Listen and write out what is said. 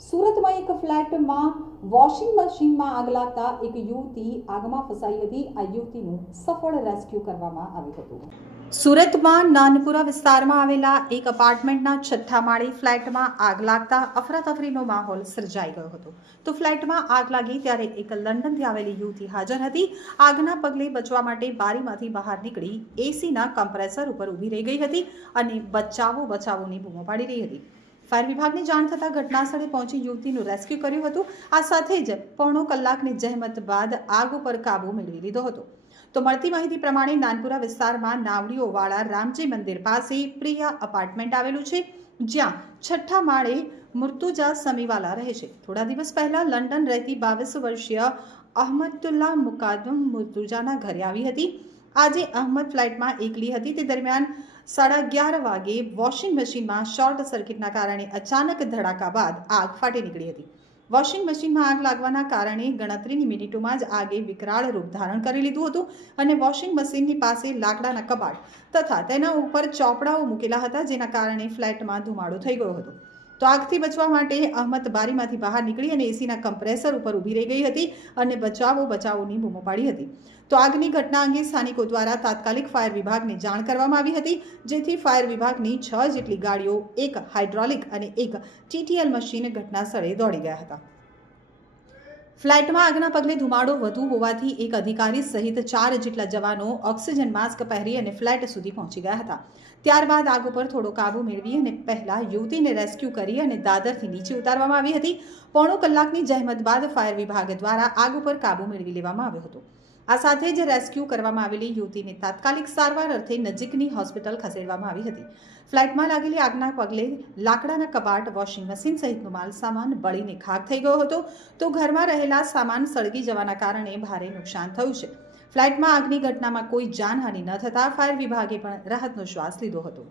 સુરતમાં એક ફ્લેટમાં વોશિંગ મશીનમાં આગ લાગતા એક યુવતી આગમાં ફસાઈ હતી. આ યુવતીનું સફળ રેસ્ક્યુ કરવામાં આવ્યું હતું. સુરતમાં નાનપુરા વિસ્તારમાં આવેલા એક અપાર્ટમેન્ટના છઠ્ઠા માળે ફ્લેટમાં આગ લાગતા અફરાતફરીનો માહોલ સર્જાઈ ગયો હતો. તો ફ્લેટમાં આગ લાગી ત્યારે એક લંડનથી આવેલી યુવતી હાજર હતી. આગના પગલે બચવા માટે બારીમાંથી બહાર નીકળી એસીના કમ્પ્રેસર ઉપર ઊભી રહી ગઈ હતી અને બચાવો બચાવોની બૂમો પાડી રહી હતી. ફાયર વિભાગની જાણ થતાં ઘટનાસ્થળે પહોંચી યુવતીનું રેસ્ક્યુ કર્યું હતું. આ સાથે જ પોણો કલાકની જહેમત બાદ આગ ઉપર કાબુ મેળવી લીધો હતો. તો મળતી માહિતી પ્રમાણે નાનપુરા વિસ્તારમાં નાવડીઓવાળા રામજી મંદિર પાસે પ્રિયા અપાર્ટમેન્ટ આવેલું છે, જ્યાં છઠ્ઠા માળે મુર્તુજા સમીવાલા રહે છે. થોડા દિવસ પહેલા લંડન રહેતી બાવીસ વર્ષીય અહમદુલ્લા મુકાદમ મુર્તુજાના ઘરે આવી હતી. આજે અહમદ ફ્લાઇટમાં એકલી હતી. તે દરમિયાન સાડા અગિયાર વાગે વોશિંગ મશીનમાં શોર્ટ સર્કિટના કારણે અચાનક ધડાકા બાદ આગ ફાટી નીકળી હતી. વોશિંગ મશીનમાં આગ લાગવાના કારણે ગણતરીની મિનિટોમાં જ આગે વિકરાળ રૂપ ધારણ કરી લીધું હતું અને વોશિંગ મશીનની પાસે લાકડાના કબાટ તથા તેના ઉપર ચોપડાઓ મૂકેલા હતા, જેના કારણે ફ્લેટમાં ધુમાડો થઈ ગયો હતો. તો આગથી બચવા માટે અહમદ બારીમાંથી બહાર નીકળી અને એસીના કમ્પ્રેસર ઉપર ઊભી રહી ગઈ હતી અને બચાવો, બચાવોની બૂમો પાડી હતી. તો આગની ઘટના અંગે સ્થાનિકો દ્વારા તાત્કાલિક ફાયર વિભાગને જાણ કરવામાં આવી હતી, જેથી ફાયર વિભાગની છ જેટલી ગાડીઓ, એક હાઇડ્રોલિક અને એક ટીટીએલ મશીન ઘટના સ્થળે દોડી ગયા હતા. ફ્લાઇટમાં આગના પગલે ધુમાડો વધુ હોવાથી એક અધિકારી સહિત ચાર જેટલા જવાનો ઓક્સિજન માસ્ક પહેરી અને ફ્લેટ સુધી પહોંચી ગયા હતા. ત્યારબાદ આગ ઉપર થોડો કાબુ મેળવી અને પહેલા યુવતીને રેસ્ક્યુ કરી અને દાદરથી નીચે ઉતારવામાં આવી હતી. પોણો કલાકની જહેમત બાદ ફાયર વિભાગ દ્વારા આગ ઉપર કાબુ મેળવી લેવામાં આવ્યો હતો. આ સાથે જ રેસ્ક્યુ કરવામાં આવેલી યુવતીને તાત્કાલિક સારવાર અર્થે નજીકની હોસ્પિટલ ખસેડવામાં આવી હતી. ફ્લાઇટમાં લાગેલી આગના પગલે લાકડાના કબાટ, વોશિંગ મશીન સહિતનો માલ સામાન બળીને ખાક થઈ ગયો હતો. તો ઘરમાં રહેલા સામાન સળગી જવાના કારણે ભારે નુકસાન થયું છે. ફ્લાઇટમાં આગની ઘટનામાં કોઈ જાનહાનિ ન થતાં ફાયર વિભાગે પણ રાહતનો શ્વાસ લીધો હતો.